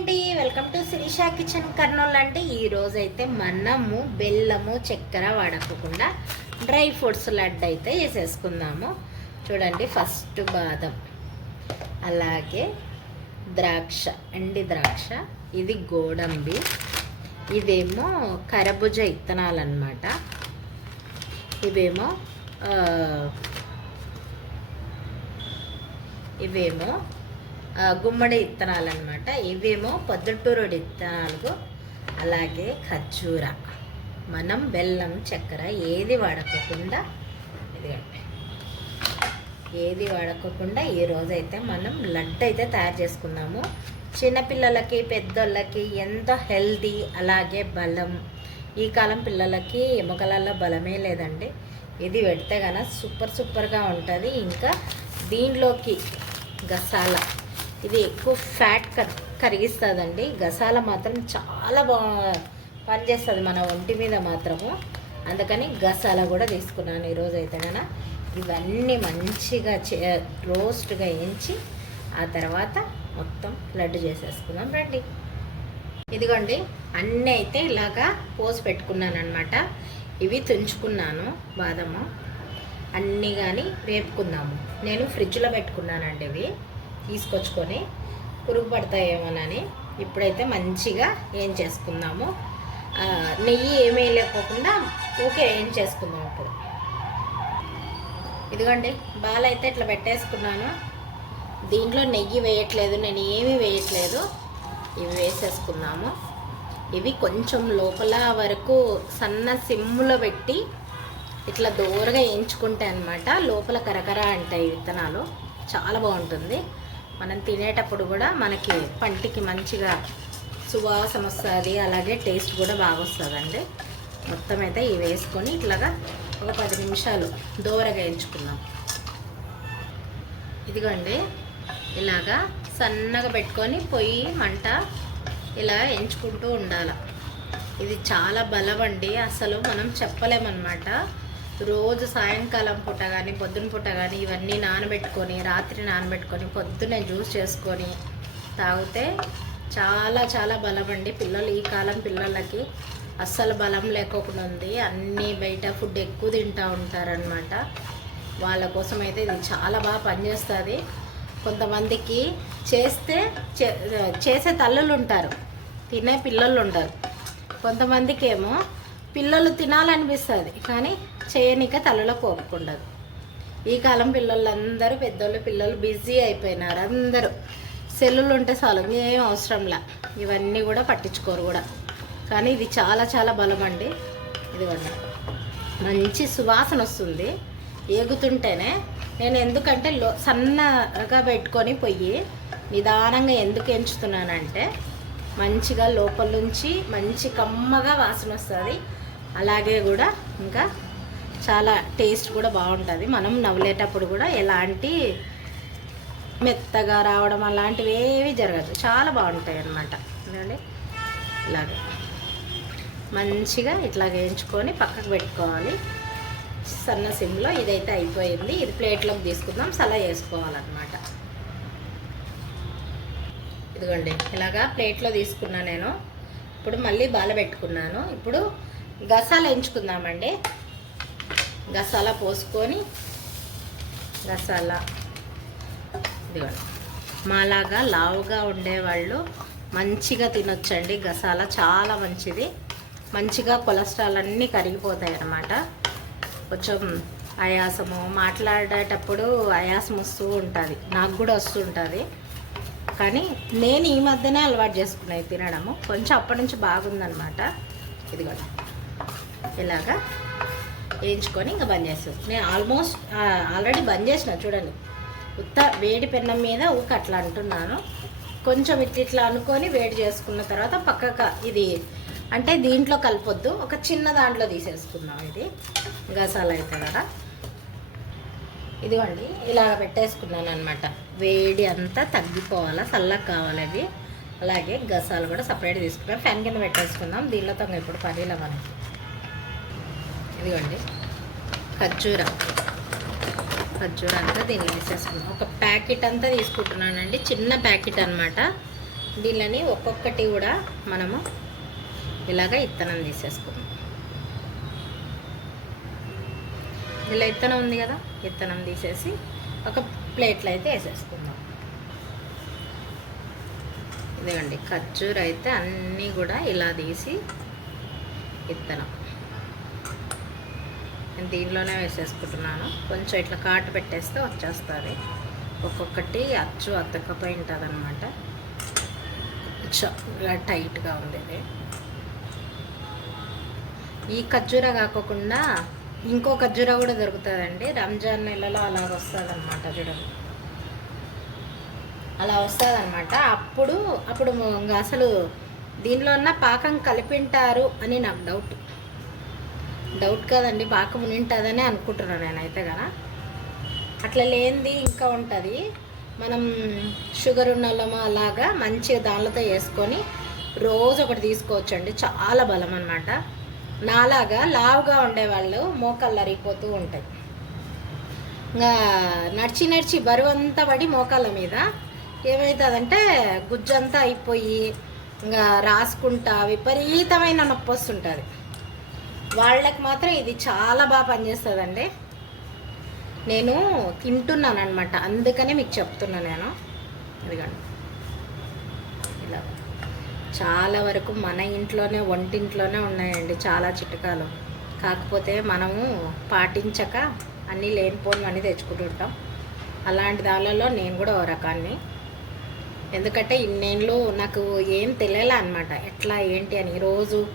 అండి. Welcome to Shirisha kitchen Kurnool అంటే ఈరోజైతే అయితే మనము బెల్లము చక్కెర వాడకుండా డ్రై ఫ్రూట్స్ లడ్డు అయితే వేసేసుకుందాము. చూడండి ఫస్ట్ బాదం అలాగే ద్రాక్ష ఎండి ద్రాక్ష ఇది గోడంబి ఇదేమో కరబుజ ఇత్తనాలు అనమాట ఇవేమో ఇవేమో గుమ్మడి ఇత్తనాలు అనమాట ఇవేమో పొద్దుటూరుడి ఇత్తనాలు అలాగే ఖర్జూర. మనం బెల్లం చక్కెర ఏది వాడకోకుండా ఇదిగంటే ఏది వాడకోకుండా ఈ మనం లడ్డు అయితే తయారు చేసుకున్నాము. చిన్నపిల్లలకి పెద్దోళ్ళకి ఎంతో హెల్దీ అలాగే బలం. ఈ కాలం పిల్లలకి ఎముకలలో బలమే లేదండి. ఇది పెడితే కనుక సూపర్ సూపర్గా ఉంటుంది. ఇంకా దీనిలోకి గసాల. ఇది ఎక్కువ ఫ్యాట్ కరిగిస్తుందండి. గసాల మాత్రం చాలా బా పనిచేస్తుంది మన ఒంటి మీద మాత్రము. అందుకని గసాల కూడా తీసుకున్నాను ఈరోజు అయితే కన ఇవన్నీ మంచిగా చే రోస్ట్గా వేయించి ఆ తర్వాత మొత్తం లడ్డు చేసేసుకుందాం రండి. ఇదిగోండి అన్నీ అయితే ఇలాగా పోసి పెట్టుకున్నాను అనమాట ఇవి తుంచుకున్నాను బాదము. అన్నీ కానీ వేపుకుందాము. నేను ఫ్రిడ్జ్లో పెట్టుకున్నానండి ఇవి. తీసుకొచ్చుకొని పురుగు పడతాయేమోనని ఇప్పుడైతే మంచిగా ఏం చేసుకుందాము. నెయ్యి ఏమీ లేకోకుండా ఊకే ఏం చేసుకుందాం ఇప్పుడు. ఇదిగోండి బాల్ అయితే ఇట్లా పెట్టేసుకున్నాను. దీంట్లో నెయ్యి వేయట్లేదు నేను ఏమీ వేయట్లేదు. ఇవి వేసేసుకున్నాము ఇవి కొంచెం లోపల వరకు సన్న సిమ్ములో పెట్టి ఇట్లా దూరగా ఎంచుకుంటాయి అనమాట లోపల కరకర అంటాయి విత్తనాలు. చాలా బాగుంటుంది. మనం తినేటప్పుడు కూడా మనకి పంటికి మంచిగా సువాసన వస్తుంది అలాగే టేస్ట్ కూడా బాగా వస్తుందండి. మొత్తం అయితే ఇవి వేసుకొని ఇట్లాగా ఒక పది నిమిషాలు దోరగా ఎంచుకున్నాం ఇదిగోండి ఇలాగా సన్నగా పెట్టుకొని పొయ్యి మంట ఇలా ఎంచుకుంటూ ఉండాలి. ఇది చాలా బలం అండి అసలు మనం చెప్పలేమన్నమాట. రోజు సాయంకాలం పూట కానీ పొద్దున పూట కానీ ఇవన్నీ నానబెట్టుకొని రాత్రి నానబెట్టుకొని పొద్దున్నే జ్యూస్ చేసుకొని తాగితే చాలా చాలా బలం అండి. పిల్లలు ఈ కాలం పిల్లలకి అస్సలు బలం లేకోకుండా ఉంది. అన్నీ బయట ఫుడ్ ఎక్కువ తింటూ ఉంటారనమాట వాళ్ళ కోసం అయితే ఇది చాలా బాగా పనిచేస్తుంది. కొంతమందికి చేస్తే చే- చేసే తల్లులు ఉంటారు. తినే పిల్లలు ఉంటారు కొంతమందికి ఏమో పిల్లలు తినాలనిపిస్తుంది కానీ చేయనిక తలలో కోపుకుండదు. ఈ కాలం పిల్లలందరూ పెద్దోళ్ళు పిల్లలు బిజీ అయిపోయినారు అందరూ. సెల్లులు ఉంటే చాలు ఏం అవసరంలా. ఇవన్నీ కూడా పట్టించుకోరు కూడా. కానీ ఇది చాలా చాలా బలం అండి ఇదిగోండి. మంచి సువాసన వస్తుంది. ఏగుతుంటేనే నేను ఎందుకంటే లో సన్నగా పెట్టుకొని పొయ్యి నిదానంగా ఎందుకు ఎంచుతున్నానంటే మంచిగా లోపల నుంచి మంచి కమ్మగా వాసన వస్తుంది. అలాగే కూడా ఇంకా చాలా టేస్ట్ కూడా బాగుంటుంది. మనం నవ్వులేటప్పుడు కూడా ఎలాంటి మెత్తగా రావడం అలాంటివి ఏవి జరగదు. చాలా బాగుంటాయి అన్నమాట. చూడండి. ఇలాగే. మంచిగా ఇట్లా వేయించుకొని పక్కకు పెట్టుకోవాలి. సన్న సిమ్లో ఇదైతే అయిపోయింది. ఇది ప్లేట్లోకి తీసుకుందాం. సలా వేసుకోవాలన్నమాట. ఇదిగోండి. ఇలాగా ప్లేట్లో తీసుకున్నా నేను. ఇప్పుడు మళ్ళీ బాల పెట్టుకున్నాను. ఇప్పుడు గసాల ఎంచుకుందామండి. గసాల పోసుకొని గసాల ఇదిగోండి. మాలాగా లావుగా ఉండేవాళ్ళు మంచిగా తినొచ్చండి. గసాల చాలా మంచిది. మంచిగా కొలెస్ట్రాల్ అన్నీ కరిగిపోతాయి అన్నమాట కొంచెం ఆయాసము మాట్లాడేటప్పుడు ఆయాసం వస్తూ ఉంటుంది. నాకు కూడా వస్తుంటుంది కానీ నేను ఈ మధ్యనే అలవాటు చేసుకున్నాయి తినడము. కొంచెం అప్పటి నుంచి బాగుందనమాట ఇదిగోండి. ఇలాగా వేయించుకొని ఇంకా బంద్ చేస్తాను నేను ఆల్మోస్ట్ ఆల్రెడీ బంద్ చేసిన చూడండి. ఉత్త వేడి పెన్నం మీద ఊక అట్లా అంటున్నాను. కొంచెం ఇట్లా ఇట్లా అనుకొని వేడి చేసుకున్న తర్వాత పక్కక ఇది అంటే దీంట్లో కలపొద్దు. ఒక చిన్న దాంట్లో తీసేసుకుందాం ఇది. గసాలు అయితే కదా. ఇదిగోండి ఇలాగ పెట్టేసుకున్నాను అనమాట వేడి అంతా తగ్గిపోవాలా చల్లగా కావాలి అవి అలాగే గసాలు కూడా సపరేట్ తీసుకున్నాం. ఫ్యాన్ కింద పెట్టేసుకుందాం. దీనిలో ఇప్పుడు పరీల మనకి. ఇదిగోండి. ఖర్జూర. ఖర్జూర అంతా దీన్ని వేసేసుకున్నాం ఒక ప్యాకెట్ అంతా తీసుకుంటున్నానండి. చిన్న ప్యాకెట్ అనమాట దీనిని ఒక్కొక్కటి కూడా మనము ఇలాగ ఇత్తనం తీసేసుకుందాం. ఇలా ఇత్తనం ఉంది కదా? ఇత్తనం తీసేసి ఒక ప్లేట్లో అయితే వేసేసుకుందాం. ఇదిగండి ఖర్జూర అయితే అన్నీ కూడా ఇలా తీసి ఇత్తనం. నేను దీనిలోనే వేసేసుకుంటున్నాను. కొంచెం ఇట్లా కాటు పెట్టేస్తే వచ్చేస్తుంది. ఒక్కొక్కటి అచ్చు అతకపోయి ఉంటుంది అనమాట టైట్గా ఉంది ఇది ఈ ఖర్జూర కాకోకుండా ఇంకో ఖర్జూర కూడా దొరుకుతుందండి. రంజాన్ నెలలో అలాగ వస్తుంది అనమాట చూడండి. అలా వస్తుంది అనమాట అప్పుడు అప్పుడు ఇంకా అసలు దీనిలో ఉన్న పాకం కలిపింటారు అని నాకు డౌట్ డౌట్ కాదండి బాగా ఉంటుందని అనుకుంటున్నాను నేనైతే కదా అట్లా లేనిది ఇంకా ఉంటుంది. మనం షుగర్ ఉన్న వాళ్ళము అలాగా మంచిగా దానిలతో వేసుకొని రోజు ఒకటి తీసుకోవచ్చండి. చాలా బలం అనమాట నాలాగా లావుగా ఉండేవాళ్ళు మోకాళ్ళు అరిగిపోతూ ఉంటాయి. ఇంకా నడిచి నడిచి బరువు అంతా పడి మోకాళ్ళ మీద ఏమవుతుందంటే గుజ్జంతా అయిపోయి ఇంకా రాసుకుంటా విపరీతమైన నొప్పి వస్తుంటుంది. వాళ్ళకి మాత్రం ఇది చాలా బాగా పనిచేస్తుందండి. నేను తింటున్నాను అనమాట అందుకనే మీకు చెప్తున్నా నేను. ఇదిగోండి. ఇలా. చాలా వరకు మన ఇంట్లోనే వంటింట్లోనే ఉన్నాయండి చాలా చిట్కాలు. కాకపోతే మనము పాటించక అన్నీ లేనిపోనివన్నీ తెచ్చుకుంటుంటాం అలాంటి దానిలో నేను కూడా ఓ రకాన్ని. ఎందుకంటే ఇన్నేళ్ళు నాకు ఏం తెలియలే అనమాట ఎట్లా ఏంటి అని. ఈరోజు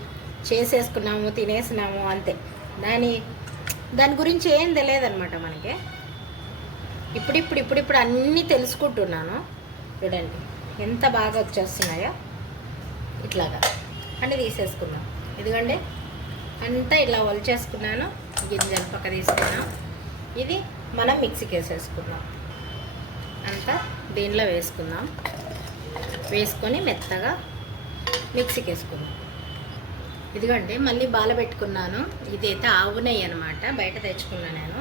చేసేసుకున్నాము తినేసినాము అంతే. దాని దాని గురించి ఏం తెలియదనమాట మనకి. ఇప్పుడిప్పుడు ఇప్పుడిప్పుడు అన్నీ తెలుసుకుంటున్నాను. చూడండి ఎంత బాగా వచ్చేస్తున్నాయో. ఇట్లాగా. అన్నీ తీసేసుకుందాం. ఇదిగోండి అంతా ఇలా వలిచేసుకున్నాను గింజలు పక్క తీసుకున్నాం. ఇది మనం మిక్సీకి వేసేసుకుందాం. అంతా దీనిలో వేసుకుందాం. వేసుకొని మెత్తగా మిక్సీకి వేసుకుందాం. ఇదిగోండి మళ్ళీ బాల పెట్టుకున్నాను. ఇదైతే ఆవు నెయ్యి అనమాట బయట తెచ్చుకున్నాను నేను.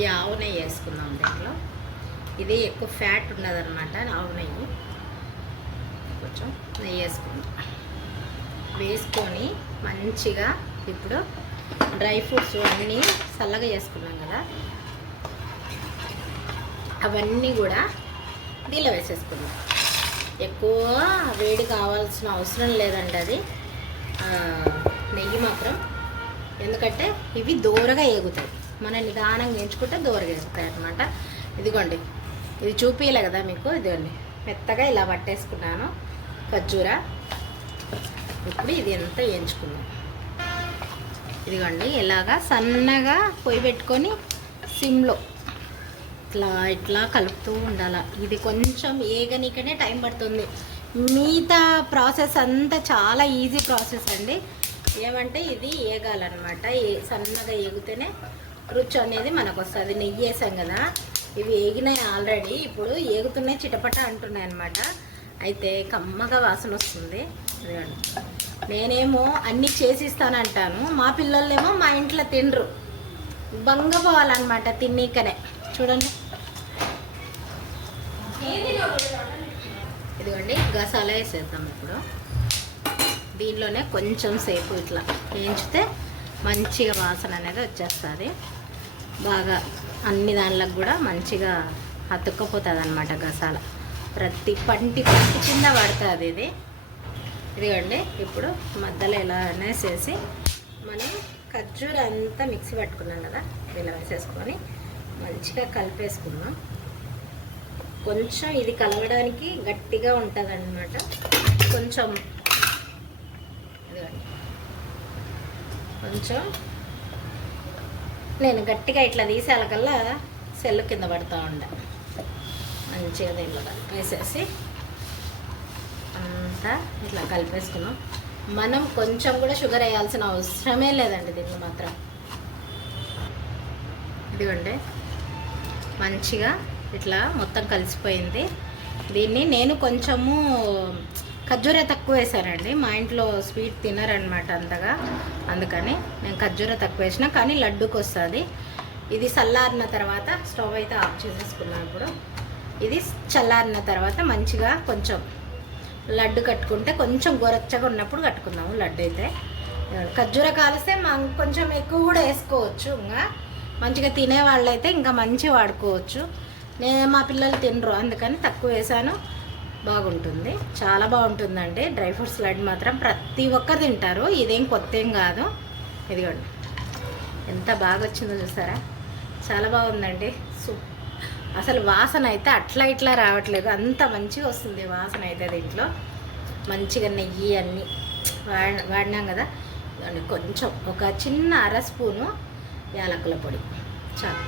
ఈ ఆవు నెయ్యి వేసుకుందాం దీంట్లో. ఇది ఎక్కువ ఫ్యాట్ ఉన్నదనమాట ఆవు నెయ్యి. కొంచెం నెయ్యి వేసుకుందాం. వేసుకొని మంచిగా ఇప్పుడు డ్రై ఫ్రూట్స్ అన్నీ చల్లగా చేసుకున్నాం కదా. అవన్నీ కూడా దీనిలో వేసేసుకున్నాం ఎక్కువ వేడి కావాల్సిన అవసరం లేదండి అది. నెయ్యి మాత్రం. ఎందుకంటే ఇవి దూరగా ఏగుతాయి. మనం నిదానంగా ఎంచుకుంటే దూరగా ఏగుతాయి అనమాట ఇదిగోండి. ఇది చూపించలే కదా మీకు. ఇదిగోండి. మెత్తగా ఇలా పట్టేసుకున్నాను. ఖర్జూర. ఇప్పుడు ఇది ఎంత ఎంచుకుందాం ఇదిగోండి. ఇలాగా సన్నగా పొయ్యి పెట్టుకొని సిమ్లో ఇట్లా ఇట్లా కలుపుతూ ఉండాలి. ఇది కొంచెం ఏగనీకనే టైం పడుతుంది. మిగతా ప్రాసెస్ అంతా చాలా ఈజీ ప్రాసెస్ అండి. ఏమంటే ఇది ఏగాలన్నమాట. ఏ- సన్నగా ఏగితేనే రుచి అనేది మనకు వస్తుంది నెయ్యి వేసాం కదా ఇవి ఏగినాయి ఆల్రెడీ. ఇప్పుడు ఏగుతున్నాయి చిటపట అంటున్నాయి అనమాట అయితే కమ్మగా వాసన వస్తుంది. నేనేమో అన్నీ చేసిస్తానంటాను. మా పిల్లలేమో మా ఇంట్లో తినరు. బంగపోవాలన్నమాట తిన్నీకనే. చూడండి. అండి. గసాలా వేసేద్దాం ఇప్పుడు. దీనిలోనే కొంచెం సేపు ఇట్లా వేయించితే మంచిగా వాసన అనేది వచ్చేస్తుంది. బాగా అన్ని దానిలకు కూడా మంచిగా అతుక్కపోతుంది అనమాట గసాల. ప్రతి పంటి పంటి కింద పడుతుంది ఇది. ఇదిగోండి ఇప్పుడు మధ్యలో ఇలా అనేసేసి మనం ఖర్జూర అంతా మిక్సీ పట్టుకున్నాం కదా ఇలా వేసేసుకొని మంచిగా కలిపేసుకుందాం. కొంచెం ఇది కలవడానికి గట్టిగా ఉంటుంది అనమాట కొంచెం కొంచెం నేను గట్టిగా ఇట్లా తీసేయాలకల్లా సెల్లు కింద పడుతూ ఉండ. మంచిగా దీంట్లో కలిపేసేసి అంతా ఇట్లా కలిపేసుకున్నాం. మనం కొంచెం కూడా షుగర్ వేయాల్సిన అవసరమే లేదండి దీంట్లో మాత్రం. ఇదిగోండి. మంచిగా ఇట్లా మొత్తం కలిసిపోయింది. దీన్ని నేను కొంచెము ఖర్జూర తక్కువ వేసానండి. మా ఇంట్లో స్వీట్ తినరనమాట అంతగా. అందుకని నేను ఖర్జూర తక్కువ వేసిన కానీ లడ్డుకు వస్తుంది. ఇది చల్లారిన తర్వాత స్టవ్ అయితే ఆఫ్ చేసేసుకున్నాను ఇప్పుడు. ఇది చల్లారిన తర్వాత మంచిగా కొంచెం లడ్డు కట్టుకుంటే కొంచెం గొరచ్చగా ఉన్నప్పుడు కట్టుకుందాము లడ్డు అయితే. ఖర్జూర కాలిస్తే మనం కొంచెం ఎక్కువ కూడా వేసుకోవచ్చు. ఇంకా మంచిగా తినే వాళ్ళైతే ఇంకా మంచి వాడుకోవచ్చు. నేను మా పిల్లలు తినరు అందుకని తక్కువ వేసాను. బాగుంటుంది. చాలా బాగుంటుందండి. డ్రై ఫ్రూట్స్ లడ్డు మాత్రం ప్రతి ఒక్కరు తింటారు. ఇదేం కొత్త ఏం కాదు. ఇదిగోండి. ఎంత బాగా వచ్చిందో చూసారా? చాలా బాగుందండి. సూప్ అసలు వాసన అయితే అట్లా ఇట్లా రావట్లేదు. అంత మంచిగా వస్తుంది వాసన అయితే దీంట్లో. మంచిగా నెయ్యి అన్నీ వాడినాం కదా? కొంచెం ఒక చిన్న అర స్పూను యాలకుల పొడి. చాలు.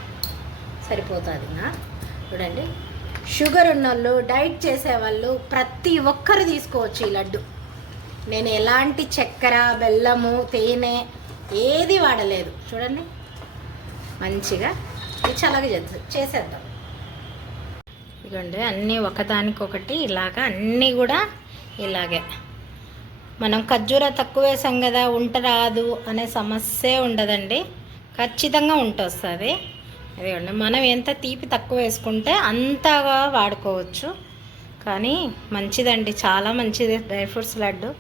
సరిపోతుంది ఇంకా. చూడండి. షుగర్ ఉన్నోళ్ళు డైట్ చేసేవాళ్ళు ప్రతి ఒక్కరు తీసుకోవచ్చు ఈ లడ్డు. నేను ఎలాంటి చక్కెర బెల్లము తేనె ఏది వాడలేదు. చూడండి. మంచిగా ఇది చల్లగా చేసేద్దాం. ఇదిగోండి అన్నీ ఒకదానికొకటి ఇలాగా అన్నీ కూడా ఇలాగే. మనం ఖర్జూర తక్కువ వేసాం కదా ఉంట రాదు అనే సమస్య ఉండదండి. ఖచ్చితంగా ఉంటొస్తుంది. వస్తుంది మనం ఎంత తీపి తక్కువ వేసుకుంటే అంతగా వాడుకోవచ్చు. కానీ మంచిదండి చాలా మంచిది డ్రై ఫ్రూట్స్ లడ్డు.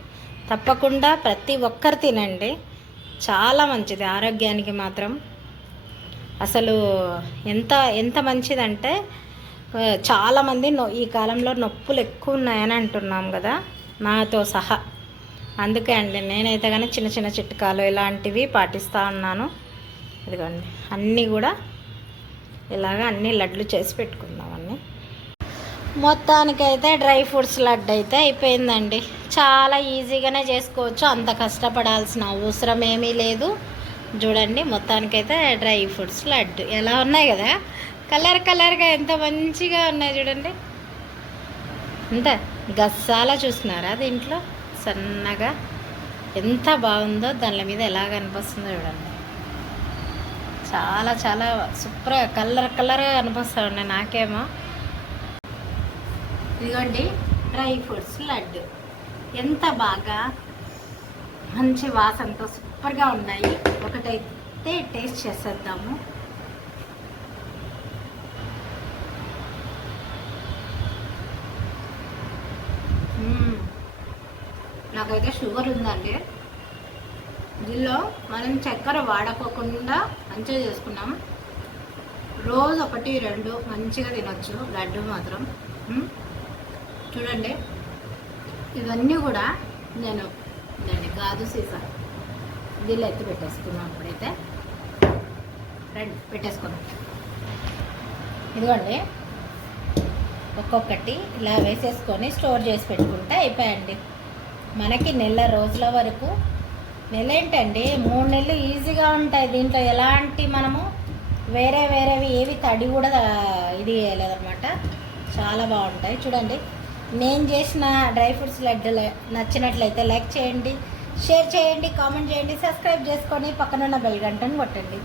తప్పకుండా ప్రతి ఒక్కరు తినండి చాలా మంచిది ఆరోగ్యానికి మాత్రం. అసలు ఎంత ఎంత మంచిదంటే చాలామంది నొ ఈ కాలంలో నొప్పులు ఎక్కువ ఉన్నాయని అంటున్నాం కదా నాతో సహా. అందుకే అండి నేనైతే కానీ చిన్న చిన్న చిట్కాలు ఇలాంటివి పాటిస్తూ ఉన్నాను. ఇదిగోండి అన్నీ కూడా ఇలాగ అన్ని లడ్లు చేసి పెట్టుకుందాం అన్నీ. మొత్తానికైతే డ్రై ఫ్రూట్స్ లడ్డు అయితే అయిపోయిందండి. చాలా ఈజీగానే చేసుకోవచ్చు అంత కష్టపడాల్సిన అవసరం ఏమీ లేదు. చూడండి మొత్తానికైతే డ్రై ఫ్రూట్స్ లడ్డు. ఎలా ఉన్నాయి కదా? కలర్ కలర్గా ఎంత మంచిగా ఉన్నాయి చూడండి. అంతే గస్సాలా చూసినారా దీంట్లో? సన్నగా. ఎంత బాగుందో దాని మీద ఎలా కనిపిస్తుందో చూడండి. చాలా చాలా సూపర్గా కలర్ కలర్గా కనిపిస్తూ ఉన్నాయి నాకేమో. ఇదిగోండి డ్రై ఫ్రూట్స్ లడ్డు. ఎంత బాగా మంచి వాసనతో సూపర్గా ఉన్నాయి. ఒకటైతే టేస్ట్ చేసేద్దాము. నాకైతే షుగర్ ఉందండి. దీనిలో మనం చక్కెర వాడకోకుండా మంచిగా చేసుకున్నాం. రోజు ఒకటి రెండు మంచిగా తినొచ్చు లడ్డు మాత్రం. చూడండి. ఇవన్నీ కూడా నేను దాన్ని గాజు సీసా. దీనిలో ఎత్తి పెట్టేసుకున్నాం ఇప్పుడైతే. రండి పెట్టేసుకున్నాం ఇదిగోండి. ఒక్కొక్కటి ఇలా వేసేసుకొని స్టోర్ చేసి పెట్టుకుంటే అయిపోయండి. మనకి నెల రోజుల వరకు నెల ఏంటండి మూడు నెలలు ఈజీగా ఉంటాయి దీంట్లో. ఎలాంటి మనము వేరే వేరేవి ఏవి తడి కూడా ఇది చేయలేదన్నమాట. చాలా బాగుంటాయి. చూడండి. నేను చేసిన డ్రై ఫ్రూట్స్ లడ్డు నచ్చినట్లయితే లైక్ చేయండి షేర్ చేయండి కామెంట్ చేయండి సబ్స్క్రైబ్ చేసుకొని పక్కనున్న బెల్ గంటను కొట్టండి.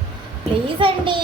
ప్లీజ్ అండి.